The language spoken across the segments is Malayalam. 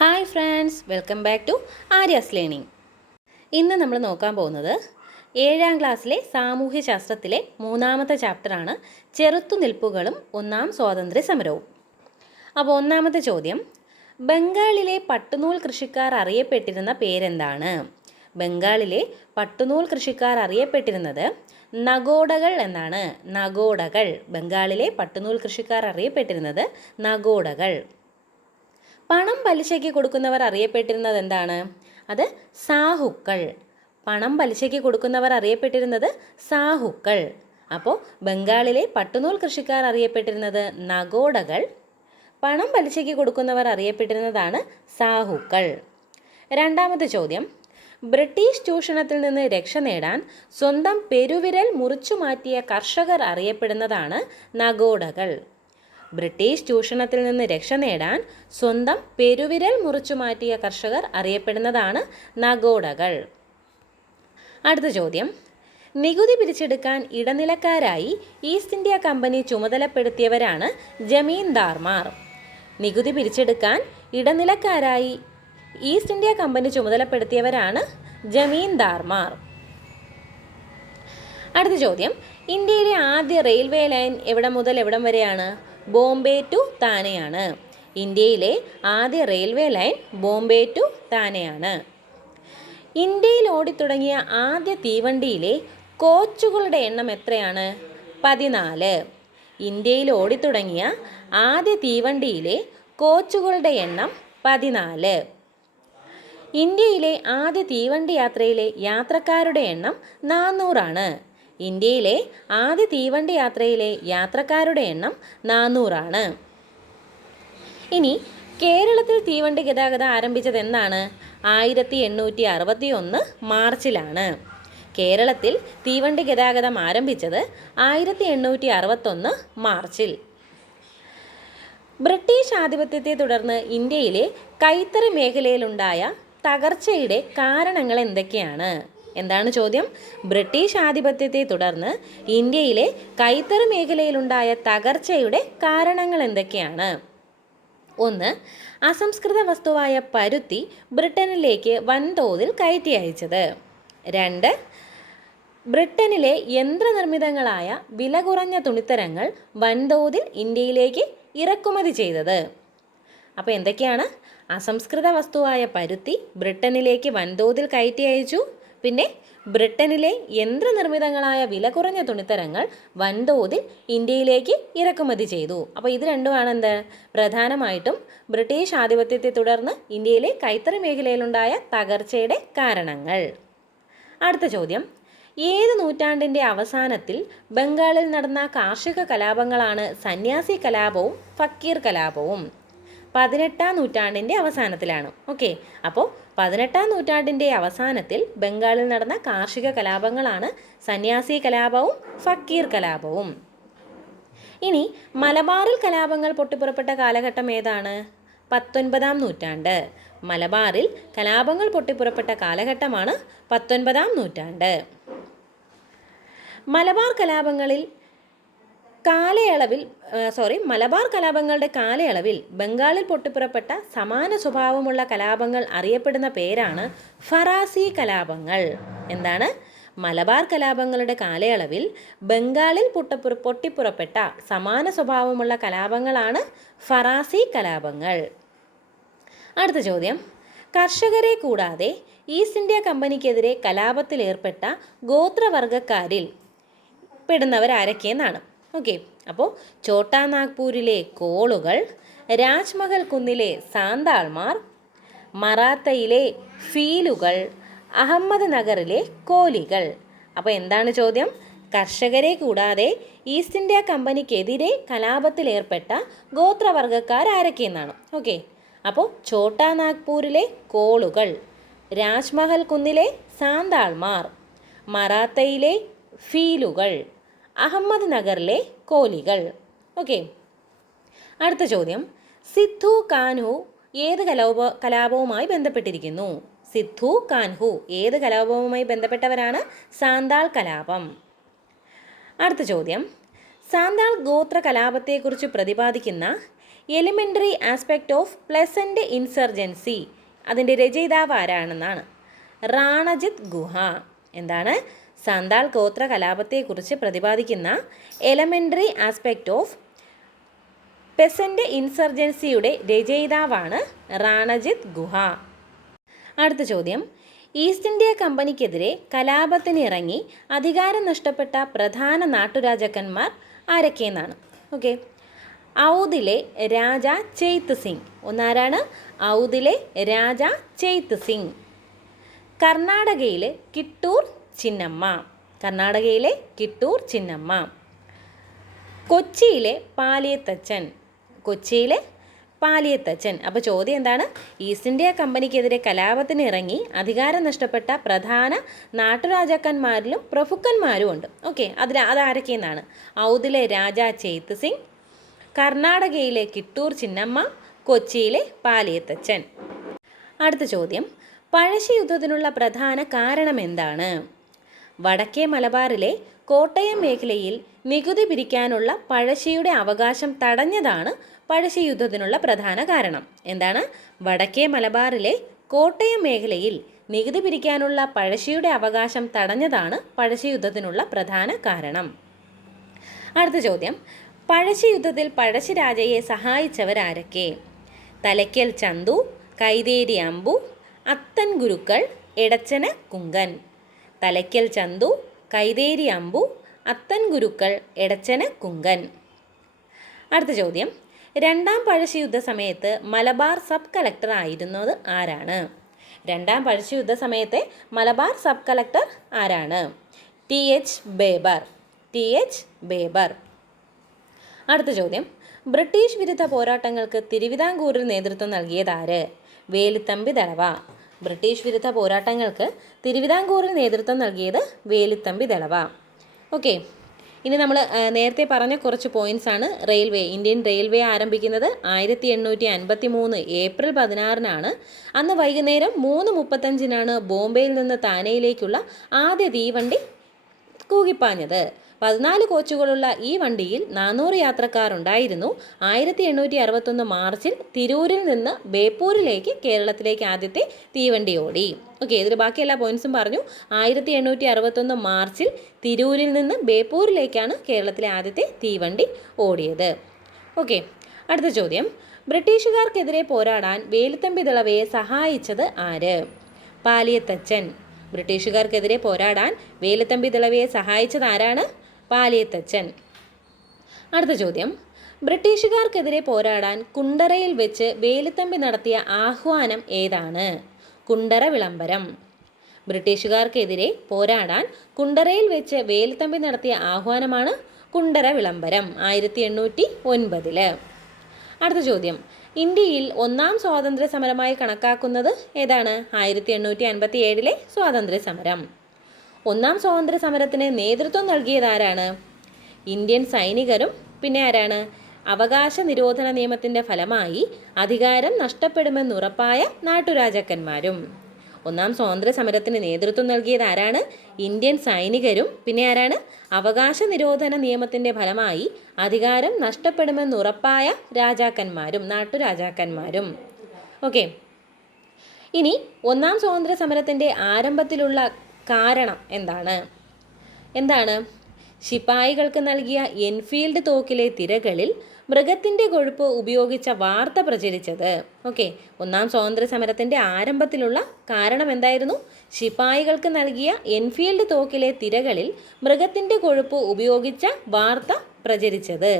Hi friends, welcome back to Arya's learning. ഇന്ന് നമ്മൾ നോക്കാൻ പോകുന്നത് 7ാം ക്ലാസ്സിലെ സാമൂഹ്യശാസ്ത്രത്തിലെ 3ാമത്തെ ചാപ്റ്ററാണ്, ചെറുത്തുനിൽപ്പുകളും ഒന്നാം സ്വാതന്ത്ര്യ സമരവും. അപ്പോൾ ഒന്നാമത്തെ ചോദ്യം, ബംഗാളിലെ പട്ടുനൂൽ കൃഷിക്കാർ അറിയപ്പെട്ടിരുന്ന പേരെന്താണ്? ബംഗാളിലെ പട്ടുനൂൽ കൃഷിക്കാർ അറിയപ്പെട്ടിരുന്നത് നഗോഡകൾ എന്നാണ്. നഗോഡകൾ. ബംഗാളിലെ പട്ടുനൂൽ കൃഷിക്കാർ അറിയപ്പെട്ടിരുന്നത് നഗോഡകൾ. പണം പലിശയ്ക്ക് കൊടുക്കുന്നവർ അറിയപ്പെട്ടിരുന്നത് എന്താണ്? അത് സാഹുക്കൾ. പണം പലിശയ്ക്ക് കൊടുക്കുന്നവർ അറിയപ്പെട്ടിരുന്നത് സാഹുക്കൾ. അപ്പോൾ ബംഗാളിലെ പട്ടുനൂൽ കൃഷിക്കാർ അറിയപ്പെട്ടിരുന്നത് നഗോഡകൾ, പണം പലിശയ്ക്ക് കൊടുക്കുന്നവർ അറിയപ്പെട്ടിരുന്നതാണ് സാഹുക്കൾ. രണ്ടാമത്തെ ചോദ്യം, ബ്രിട്ടീഷ് ചൂഷണത്തിൽ നിന്ന് രക്ഷ നേടാൻ സ്വന്തം പെരുവിരൽ മുറിച്ചു മാറ്റിയ കർഷകർ അറിയപ്പെടുന്നതാണ് നഗോഡകൾ. ബ്രിട്ടീഷ് ചൂഷണത്തിൽ നിന്ന് രക്ഷ നേടാൻ സ്വന്തം പെരുവിരൽ മുറിച്ചു മാറ്റിയ കർഷകർ അറിയപ്പെടുന്നതാണ് നഗോഡകൾ. അടുത്ത ചോദ്യം, നികുതി പിരിച്ചെടുക്കാൻ ഇടനിലക്കാരായി ഈസ്റ്റ് ഇന്ത്യ കമ്പനി ചുമതലപ്പെടുത്തിയവരാണ് ജമീന്ദാർമാർ. നികുതി പിരിച്ചെടുക്കാൻ ഇടനിലക്കാരായി ഈസ്റ്റ് ഇന്ത്യ കമ്പനി ചുമതലപ്പെടുത്തിയവരാണ് ജമീന്ദാർമാർ. അടുത്ത ചോദ്യം, ഇന്ത്യയിലെ ആദ്യ റെയിൽവേ ലൈൻ എവിടെ മുതൽ എവിടം വരെയാണ്? ബോംബെ ടു താനെയാണ്. ഇന്ത്യയിലെ ആദ്യ റെയിൽവേ ലൈൻ ബോംബെ ടു താനെയാണ്. ഇന്ത്യയിൽ ഓടിത്തുടങ്ങിയ ആദ്യ തീവണ്ടിയിലെ കോച്ചുകളുടെ എണ്ണം എത്രയാണ്? 14. ഇന്ത്യയിൽ ഓടിത്തുടങ്ങിയ ആദ്യ തീവണ്ടിയിലെ കോച്ചുകളുടെ എണ്ണം 14. ഇന്ത്യയിലെ ആദ്യ തീവണ്ടി യാത്രയിലെ യാത്രക്കാരുടെ എണ്ണം 400 ആണ്. ഇന്ത്യയിലെ ആദ്യ തീവണ്ടി യാത്രയിലെ യാത്രക്കാരുടെ എണ്ണം 400 ആണ്. ഇനി കേരളത്തിൽ തീവണ്ടി ഗതാഗതം ആരംഭിച്ചത് എന്നാണ്? 1861 മാർച്ചിലാണ്. കേരളത്തിൽ തീവണ്ടി ഗതാഗതം ആരംഭിച്ചത് 1861 മാർച്ചിൽ. ബ്രിട്ടീഷ് ആധിപത്യത്തെ തുടർന്ന് ഇന്ത്യയിലെ കൈത്തറി മേഖലയിലുണ്ടായ തകർച്ചയുടെ കാരണങ്ങൾ എന്തൊക്കെയാണ്? എന്താണ് ചോദ്യം? ബ്രിട്ടീഷ് ആധിപത്യത്തെ തുടർന്ന് ഇന്ത്യയിലെ കൈത്തറി മേഖലയിലുണ്ടായ തകർച്ചയുടെ കാരണങ്ങൾ എന്തൊക്കെയാണ്? 1. അസംസ്കൃത വസ്തുവായ പരുത്തി ബ്രിട്ടനിലേക്ക് വൻതോതിൽ കയറ്റി അയച്ചത്. 2. ബ്രിട്ടനിലെ യന്ത്രനിർമ്മിതങ്ങളായ വില കുറഞ്ഞ തുണിത്തരങ്ങൾ വൻതോതിൽ ഇന്ത്യയിലേക്ക് ഇറക്കുമതി ചെയ്തത്. അപ്പോൾ എന്തൊക്കെയാണ്? അസംസ്കൃത വസ്തുവായ പരുത്തി ബ്രിട്ടനിലേക്ക് വൻതോതിൽ കയറ്റി അയച്ചു. പിന്നെ ബ്രിട്ടനിലെ യന്ത്രനിർമ്മിതങ്ങളായ വില കുറഞ്ഞ തുണിത്തരങ്ങൾ വൻതോതിൽ ഇന്ത്യയിലേക്ക് ഇറക്കുമതി ചെയ്തു. അപ്പോൾ ഇത് രണ്ടുമാണ് എന്ത്? പ്രധാനമായിട്ടും ബ്രിട്ടീഷ് ആധിപത്യത്തെ തുടർന്ന് ഇന്ത്യയിലെ കൈത്തറി മേഖലയിലുണ്ടായ തകർച്ചയുടെ കാരണങ്ങൾ. അടുത്ത ചോദ്യം, ഏത് നൂറ്റാണ്ടിൻ്റെ അവസാനത്തിൽ ബംഗാളിൽ നടന്ന കാർഷിക കലാപങ്ങളാണ് സന്യാസി കലാപവും ഫക്കീർ കലാപവും? 18ാം നൂറ്റാണ്ടിൻ്റെ അവസാനത്തിലാണ്. ഓക്കെ, അപ്പോൾ 18ാം നൂറ്റാണ്ടിൻ്റെ അവസാനത്തിൽ ബംഗാളിൽ നടന്ന കാർഷിക കലാപങ്ങളാണ് സന്യാസി കലാപവും ഫക്കീർ കലാപവും. ഇനി മലബാറിൽ കലാപങ്ങൾ പൊട്ടിപ്പുറപ്പെട്ട കാലഘട്ടം ഏതാണ്? 19ാം നൂറ്റാണ്ട്. മലബാറിൽ കലാപങ്ങൾ പൊട്ടിപ്പുറപ്പെട്ട കാലഘട്ടമാണ് 19ാം നൂറ്റാണ്ട്. മലബാർ കലാപങ്ങളുടെ കാലയളവിൽ ബംഗാളിൽ പൊട്ടിപ്പുറപ്പെട്ട സമാന സ്വഭാവമുള്ള കലാപങ്ങൾ അറിയപ്പെടുന്ന പേരാണ് ഫറാസി കലാപങ്ങൾ. എന്താണ്? മലബാർ കലാപങ്ങളുടെ കാലയളവിൽ ബംഗാളിൽ പൊട്ടിപ്പുറപ്പെട്ട സമാന സ്വഭാവമുള്ള കലാപങ്ങളാണ് ഫറാസി കലാപങ്ങൾ. അടുത്ത ചോദ്യം, കർഷകരെ കൂടാതെ ഈസ്റ്റ് ഇന്ത്യ കമ്പനിക്കെതിരെ കലാപത്തിലേർപ്പെട്ട ഗോത്രവർഗക്കാരിൽ പെടുന്നവരാരൊക്കെയെന്നാണ്. ഓക്കെ, അപ്പോൾ ഛോട്ടാ നാഗ്പൂരിലെ കോളുകൾ, രാജ്മഹൽ കുന്നിലെ സാന്താൾമാർ, മറാത്തയിലെ ഫീലുകൾ, അഹമ്മദ് നഗറിലെ കോലികൾ. അപ്പോൾ എന്താണ് ചോദ്യം? കർഷകരെ കൂടാതെ ഈസ്റ്റ് ഇന്ത്യ കമ്പനിക്കെതിരെ കലാപത്തിലേർപ്പെട്ട ഗോത്രവർഗക്കാരാരൊക്കെയെന്നാണ്. ഓക്കെ, അപ്പോൾ ഛോട്ടാ നാഗ്പൂരിലെ കോളുകൾ, രാജ്മഹൽ കുന്നിലെ സാന്താൾമാർ, മറാത്തയിലെ ഫീലുകൾ, അഹമ്മദ് നഗറിലെ കോലികൾ. ഓക്കെ, അടുത്ത ചോദ്യം, സിദ്ധു കാൻഹു ഏത് കലാപവുമായി ബന്ധപ്പെട്ടിരിക്കുന്നു? സിദ്ധു കാൻഹു ഏത് കലാപവുമായി ബന്ധപ്പെട്ടവരാണ്? സാന്താൾ കലാപം. അടുത്ത ചോദ്യം, സാന്താൾ ഗോത്ര കലാപത്തെക്കുറിച്ച് പ്രതിപാദിക്കുന്ന elementary aspect of pleasant insurgency അതിൻ്റെ രചയിതാവ് ആരാണെന്നാണ്. റാണജിത് ഗുഹ. എന്താണ്? സാന്താൾ ഗോത്ര കലാപത്തെക്കുറിച്ച് പ്രതിപാദിക്കുന്ന എലമെൻ്ററി ആസ്പെക്റ്റ് ഓഫ് പെസൻ്റ് ഇൻസർജൻസിയുടെ രചയിതാവാണ് റാണജിത് ഗുഹ. അടുത്ത ചോദ്യം, ഈസ്റ്റ് ഇന്ത്യ കമ്പനിക്കെതിരെ കലാപത്തിനിറങ്ങി അധികാരം നഷ്ടപ്പെട്ട പ്രധാന നാട്ടുരാജാക്കന്മാർ ആരൊക്കെയെന്നാണ്. ഓക്കെ, ഔദിലെ രാജ ചെയ്ത് സിംഗ്. ഒന്നാരാണ്? ഔദിലെ രാജ ചെയ്ത് സിംഗ്. കർണാടകയിലെ കിട്ടൂർ ചിന്നമ്മ. കർണാടകയിലെ കിട്ടൂർ ചിന്നമ്മ. കൊച്ചിയിലെ പാലിയത്തച്ചൻ. കൊച്ചിയിലെ പാലിയത്തച്ചൻ. അപ്പോൾ ചോദ്യം എന്താണ്? ഈസ്റ്റ് ഇന്ത്യ കമ്പനിക്കെതിരെ കലാപത്തിന് ഇറങ്ങി അധികാരം നഷ്ടപ്പെട്ട പ്രധാന നാട്ടുരാജാക്കന്മാരിലും പ്രഭുക്കന്മാരും ഉണ്ട്. ഓക്കെ, അതാരൊക്കെയെന്നാണ്? ഔദിലെ രാജ ചെയ്ത് സിംഗ്, കർണാടകയിലെ കിട്ടൂർ ചിന്നമ്മ, കൊച്ചിയിലെ പാലിയത്തച്ചൻ. അടുത്ത ചോദ്യം, പഴശ്ശി യുദ്ധത്തിനുള്ള പ്രധാന കാരണം എന്താണ്? വടക്കേ മലബാറിലെ കോട്ടയം മേഖലയിൽ നികുതി പിരിക്കാനുള്ള പഴശ്ശിയുടെ അവകാശം തടഞ്ഞതാണ് പഴശ്ശി യുദ്ധത്തിനുള്ള പ്രധാന കാരണം. എന്താണ്? വടക്കേ മലബാറിലെ കോട്ടയം മേഖലയിൽ നികുതി പിരിക്കാനുള്ള പഴശ്ശിയുടെ അവകാശം തടഞ്ഞതാണ് പഴശ്ശി യുദ്ധത്തിനുള്ള പ്രധാന കാരണം. അടുത്ത ചോദ്യം, പഴശ്ശി യുദ്ധത്തിൽ പഴശ്ശി രാജയെ സഹായിച്ചവരാരൊക്കെ? തലയ്ക്കൽ ചന്തു, കൈതേരി അമ്പു, അത്തൻ ഗുരുക്കൾ, എടച്ചന കുങ്കൻ. തലയ്ക്കൽ ചന്തു, കൈതേരി അമ്പു, അത്തൻ ഗുരുക്കൾ, എടച്ചന കുങ്കൻ. അടുത്ത ചോദ്യം, രണ്ടാം പഴശ്ശി യുദ്ധ സമയത്ത് മലബാർ സബ് കളക്ടർ ആയിരുന്നത് ആരാണ്? രണ്ടാം പഴശ്ശി യുദ്ധ സമയത്തെ മലബാർ സബ് കളക്ടർ ആരാണ്? TH ബേബർ. TH ബേബർ. അടുത്ത ചോദ്യം, ബ്രിട്ടീഷ് വിരുദ്ധ പോരാട്ടങ്ങൾക്ക് തിരുവിതാംകൂറിൽ നേതൃത്വം നൽകിയതാര്? വേലുത്തമ്പി ദളവ. ബ്രിട്ടീഷ് വിരുദ്ധ പോരാട്ടങ്ങൾക്ക് തിരുവിതാംകൂറിൽ നേതൃത്വം നൽകിയത് വേലുത്തമ്പി ദളവ. ഓക്കെ, ഇനി നമ്മൾ നേരത്തെ പറഞ്ഞ കുറച്ച് പോയിൻറ്റ്സ് ആണ്. ഇന്ത്യൻ റെയിൽവേ ആരംഭിക്കുന്നത് 1853 ഏപ്രിൽ 16 അന്ന് വൈകുന്നേരം 3:35 ബോംബെയിൽ നിന്ന് താനെയിലേക്കുള്ള ആദ്യ തീവണ്ടി കൂകിപ്പാഞ്ഞത്. 14 കോച്ചുകളുള്ള ഈ വണ്ടിയിൽ 400 യാത്രക്കാർ ഉണ്ടായിരുന്നു. 1861 മാർച്ചിൽ തിരൂരിൽ നിന്ന് ബേപ്പൂരിലേക്ക് കേരളത്തിലേക്ക് ആദ്യത്തെ തീവണ്ടി ഓടി. ഓക്കെ, ഇതിൽ ബാക്കി എല്ലാ പോയിൻറ്റ്സും പറഞ്ഞു. 1861 മാർച്ചിൽ തിരൂരിൽ നിന്ന് ബേപ്പൂരിലേക്കാണ് കേരളത്തിലെ ആദ്യത്തെ തീവണ്ടി ഓടിയത്. ഓക്കെ, അടുത്ത ചോദ്യം, ബ്രിട്ടീഷുകാർക്കെതിരെ പോരാടാൻ വേലുത്തമ്പി ദളവയെ സഹായിച്ചത് ആര്? പാലിയത്തച്ചൻ. ബ്രിട്ടീഷുകാർക്കെതിരെ പോരാടാൻ വേലുത്തമ്പി ദളവയെ സഹായിച്ചത് ആരാണ്? പാലിയത്തച്ചൻ. അടുത്ത ചോദ്യം, ബ്രിട്ടീഷുകാർക്കെതിരെ പോരാടാൻ കുണ്ടറയിൽ വെച്ച് വേലുത്തമ്പി നടത്തിയ ആഹ്വാനം ഏതാണ്? കുണ്ടറ വിളംബരം. ബ്രിട്ടീഷുകാർക്കെതിരെ പോരാടാൻ കുണ്ടറയിൽ വെച്ച് വേലുത്തമ്പി നടത്തിയ ആഹ്വാനമാണ് കുണ്ടറ വിളംബരം 1809. അടുത്ത ചോദ്യം, ഇന്ത്യയിൽ ഒന്നാം സ്വാതന്ത്ര്യ സമരമായി കണക്കാക്കുന്നത് ഏതാണ്? 1857 സ്വാതന്ത്ര്യ സമരം. ഒന്നാം സ്വാതന്ത്ര്യ സമരത്തിന് നേതൃത്വം നൽകിയതാരാണ്? ഇന്ത്യൻ സൈനികരും പിന്നെ ആരാണ്? അവകാശ നിരോധന നിയമത്തിൻ്റെ ഫലമായി അധികാരം നഷ്ടപ്പെടുമെന്നുറപ്പായ നാട്ടുരാജാക്കന്മാരും. ഒന്നാം സ്വാതന്ത്ര്യ സമരത്തിന് നേതൃത്വം നൽകിയത് ആരാണ്? ഇന്ത്യൻ സൈനികരും പിന്നെ ആരാണ്? അവകാശ നിരോധന നിയമത്തിൻ്റെ ഫലമായി അധികാരം നഷ്ടപ്പെടുമെന്നുറപ്പായ രാജാക്കന്മാരും നാട്ടുരാജാക്കന്മാരും. ഓക്കെ, ഇനി ഒന്നാം സ്വാതന്ത്ര്യ സമരത്തിൻ്റെ ആരംഭത്തിലുള്ള കാരണം എന്താണ്? ശിപായികൾക്ക് നൽകിയ എൻഫീൽഡ് തോക്കിലെ തിരകളിൽ മൃഗത്തിൻ്റെ കൊഴുപ്പ് ഉപയോഗിച്ച വാർത്ത പ്രചരിച്ചത്. ഓക്കെ, ഒന്നാം സ്വാതന്ത്ര്യ സമരത്തിൻ്റെ ആരംഭത്തിലുള്ള കാരണം എന്തായിരുന്നു? ശിപായികൾക്ക് നൽകിയ എൻഫീൽഡ് തോക്കിലെ തിരകളിൽ മൃഗത്തിൻ്റെ കൊഴുപ്പ് ഉപയോഗിച്ച വാർത്ത പ്രചരിച്ചത്.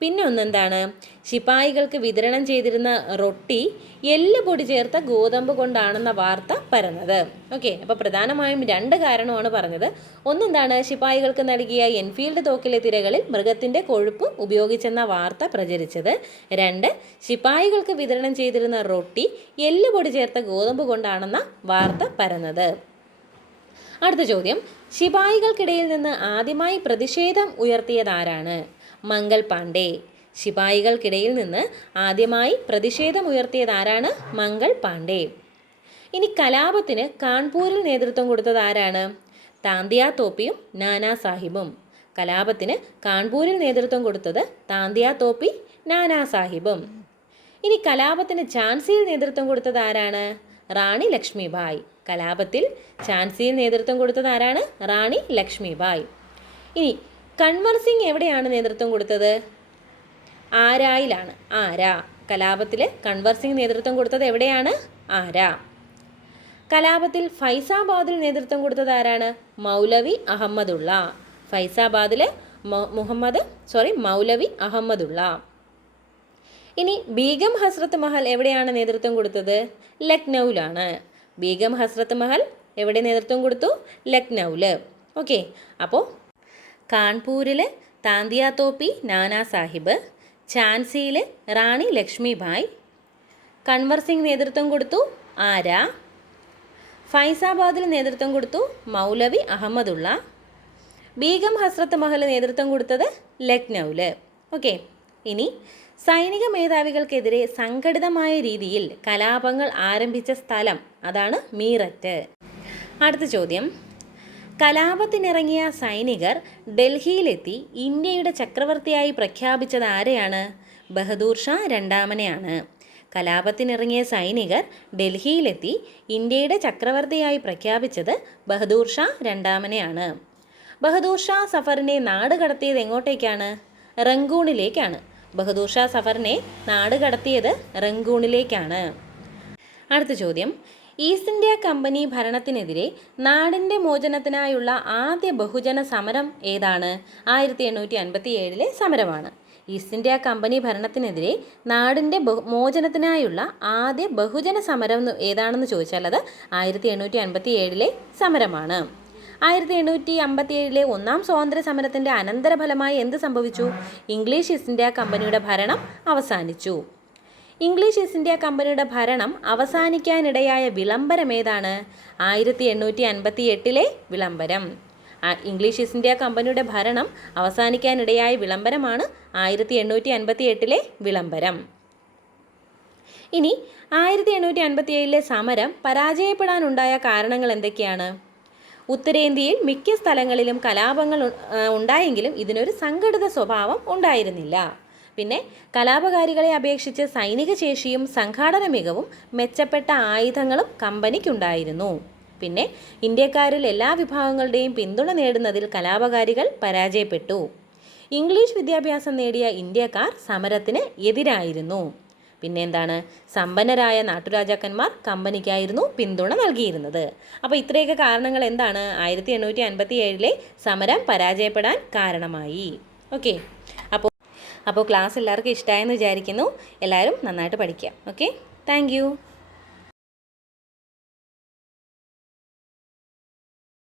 പിന്നെ ഒന്നെന്താണ്? ശിപായികൾക്ക് വിതരണം ചെയ്തിരുന്ന റൊട്ടി എല്ല് പൊടി ചേർത്ത ഗോതമ്പ് കൊണ്ടാണെന്ന വാർത്ത പരന്നത്. ഓക്കെ, അപ്പോൾ പ്രധാനമായും 2 കാരണമാണ് പറഞ്ഞത്. ഒന്നെന്താണ്? ശിപായികൾക്ക് നൽകിയ എൻഫീൽഡ് തോക്കിലെ തിരകളിൽ മൃഗത്തിൻ്റെ കൊഴുപ്പ് ഉപയോഗിച്ചെന്ന വാർത്ത പ്രചരിച്ചത്. 2, ശിപായികൾക്ക് വിതരണം ചെയ്തിരുന്ന റൊട്ടി എല്ല് പൊടി ചേർത്ത ഗോതമ്പ് കൊണ്ടാണെന്ന വാർത്ത പരന്നത്. അടുത്ത ചോദ്യം, ശിപായികൾക്കിടയിൽ നിന്ന് ആദ്യമായി പ്രതിഷേധം ഉയർത്തിയതാരാണ്? മംഗൾ പാണ്ഡെ. ശിപായികൾക്കിടയിൽ നിന്ന് ആദ്യമായി പ്രതിഷേധമുയർത്തിയതാരാണ്? മംഗൾ പാണ്ഡെ. ഇനി കലാപത്തിന് കാൺപൂരിൽ നേതൃത്വം കൊടുത്തത് ആരാണ്? താന്തിയ തോപ്പിയും നാനാ സാഹിബും. കലാപത്തിന് കാൺപൂരിൽ നേതൃത്വം കൊടുത്തത് താന്തിയ തോപ്പി, നാനാ സാഹിബും. ഇനി കലാപത്തിന് ഝാൻസിയിൽ നേതൃത്വം കൊടുത്തത് ആരാണ്? റാണി ലക്ഷ്മിബായി. കലാപത്തിൽ ഝാൻസിയിൽ നേതൃത്വം കൊടുത്തത് ആരാണ്? റാണി ലക്ഷ്മിബായി. ഇനി കൺവർ സിംഗ് എവിടെയാണ് നേതൃത്വം കൊടുത്തത്? ആരായിലാണ്. ആരാ. കലാപത്തിൽ കൺവർ സിംഗ് നേതൃത്വം കൊടുത്തത് എവിടെയാണ്? ആരാ. കലാപത്തിൽ ഫൈസാബാദിൽ നേതൃത്വം കൊടുത്തത് ആരാണ്? മൗലവി അഹമ്മദുള്ള. ഫൈസാബാദിൽ മൗലവി അഹമ്മദുള്ള. ഇനി ബീഗം ഹസ്രത്ത് മഹൽ എവിടെയാണ് നേതൃത്വം കൊടുത്തത്? ലക്നൌവിലാണ്. ബീഗം ഹസ്രത്ത് മഹൽ എവിടെ നേതൃത്വം കൊടുത്തു? ലക്നൌവിൽ. ഓക്കെ. അപ്പോൾ കാൺപൂരിൽ താന്തിയ തോപ്പി നാനാ സാഹിബ്, ഝാൻസിയിൽ റാണി ലക്ഷ്മിബായി, കൺവർ സിംഗ് നേതൃത്വം കൊടുത്തു ആരാ, ഫൈസാബാദിൽ നേതൃത്വം കൊടുത്തു മൗലവി അഹമ്മദുള്ള, ബീഗം ഹസ്രത്ത് മഹൽ നേതൃത്വം കൊടുത്തത് ലക്നൌവിൽ. ഓക്കെ. ഇനി സൈനിക മേധാവികൾക്കെതിരെ സംഘടിതമായ രീതിയിൽ കലാപങ്ങൾ ആരംഭിച്ച സ്ഥലം, അതാണ് മീററ്റ്. അടുത്ത ചോദ്യം, കലാപത്തിനിറങ്ങിയ സൈനികർ ഡൽഹിയിലെത്തി ഇന്ത്യയുടെ ചക്രവർത്തിയായി പ്രഖ്യാപിച്ചത് ആരെയാണ്? ബഹദൂർ ഷാ രണ്ടാമനെയാണ്. കലാപത്തിനിറങ്ങിയ സൈനികർ ഡൽഹിയിലെത്തി ഇന്ത്യയുടെ ചക്രവർത്തിയായി പ്രഖ്യാപിച്ചത് ബഹദൂർ ഷാ രണ്ടാമനെയാണ്. ബഹദൂർ ഷാ സഫറിനെ നാട് കടത്തിയത് എങ്ങോട്ടേക്കാണ്? റങ്കൂണിലേക്കാണ്. ബഹദൂർ ഷാ സഫറിനെ നാട് കടത്തിയത് റങ്കൂണിലേക്കാണ്. അടുത്ത ചോദ്യം, ഈസ്റ്റ് ഇന്ത്യ കമ്പനി ഭരണത്തിനെതിരെ നാടിൻ്റെ മോചനത്തിനായുള്ള ആദ്യ ബഹുജന സമരം ഏതാണ്? 1857 സമരമാണ്. ഈസ്റ്റ് ഇന്ത്യ കമ്പനി ഭരണത്തിനെതിരെ നാടിൻ്റെ മോചനത്തിനായുള്ള ആദ്യ ബഹുജന സമരം ഏതാണെന്ന് ചോദിച്ചാൽ അത് 1857 സമരമാണ്. 1857 ഒന്നാം സ്വാതന്ത്ര്യ സമരത്തിൻ്റെ അനന്തരഫലമായി എന്ത് സംഭവിച്ചു? ഇംഗ്ലീഷ് ഈസ്റ്റ് ഇന്ത്യ കമ്പനിയുടെ ഭരണം അവസാനിച്ചു. ഇംഗ്ലീഷ് ഈസ്റ്റ് ഇന്ത്യ കമ്പനിയുടെ ഭരണം അവസാനിക്കാനിടയായ വിളംബരം ഏതാണ്? 1858 വിളംബരം. ഇംഗ്ലീഷ് ഈസ്റ്റ് ഇന്ത്യ കമ്പനിയുടെ ഭരണം അവസാനിക്കാനിടയായ വിളംബരമാണ് 1858 വിളംബരം. ഇനി 1857 സമരം പരാജയപ്പെടാനുണ്ടായ കാരണങ്ങൾ എന്തൊക്കെയാണ്? ഉത്തരേന്ത്യയിൽ മിക്ക സ്ഥലങ്ങളിലും കലാപങ്ങൾ ഉണ്ടായെങ്കിലും ഇതിനൊരു സംഘടിത സ്വഭാവം ഉണ്ടായിരുന്നില്ല. പിന്നെ കലാപകാരികളെ അപേക്ഷിച്ച് സൈനിക ശേഷിയും സംഘാടന മികവും മെച്ചപ്പെട്ട ആയുധങ്ങളും കമ്പനിക്കുണ്ടായിരുന്നു. പിന്നെ ഇന്ത്യക്കാരിൽ എല്ലാ വിഭാഗങ്ങളുടെയും പിന്തുണ നേടുന്നതിൽ കലാപകാരികൾ പരാജയപ്പെട്ടു. ഇംഗ്ലീഷ് വിദ്യാഭ്യാസം നേടിയ ഇന്ത്യക്കാർ സമരത്തിന് എതിരായിരുന്നു. പിന്നെ എന്താണ്? സമ്പന്നരായ നാട്ടുരാജാക്കന്മാർ കമ്പനിക്കായിരുന്നു പിന്തുണ നൽകിയിരുന്നത്. അപ്പോൾ ഇത്രയൊക്കെ കാരണങ്ങൾ എന്താണ് 1857 സമരം പരാജയപ്പെടാൻ കാരണമായി. ഓക്കെ. അപ്പോൾ ക്ലാസ് എല്ലാവർക്കും ഇഷ്ടമായെന്ന് വിചാരിക്കുന്നു. എല്ലാവരും നന്നായിട്ട് പഠിക്കുക. ഓക്കെ. താങ്ക്